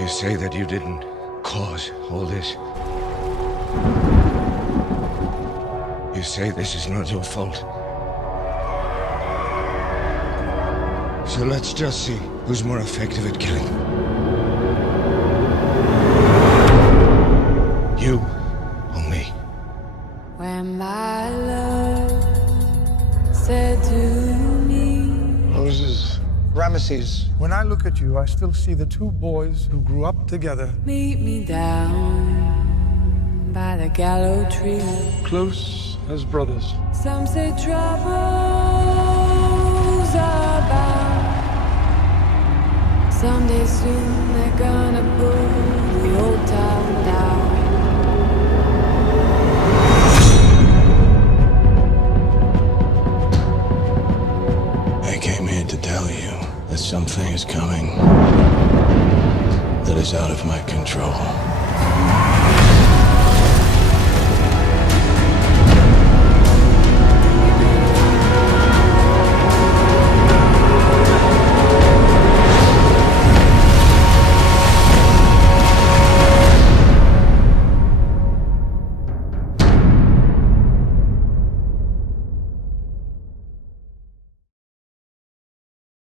You say that you didn't cause all this. You say this is not your fault. So let's just see who's more effective at killing. You or me? When my love said to me, Moses, Ramesses, when I look at you, I still see the two boys who grew up together. meet me down by the gallows tree. Close as brothers. Some say troubles are bound. Someday soon they're gonna pull the old town down. I came here to tell you that something is coming that is out of my control.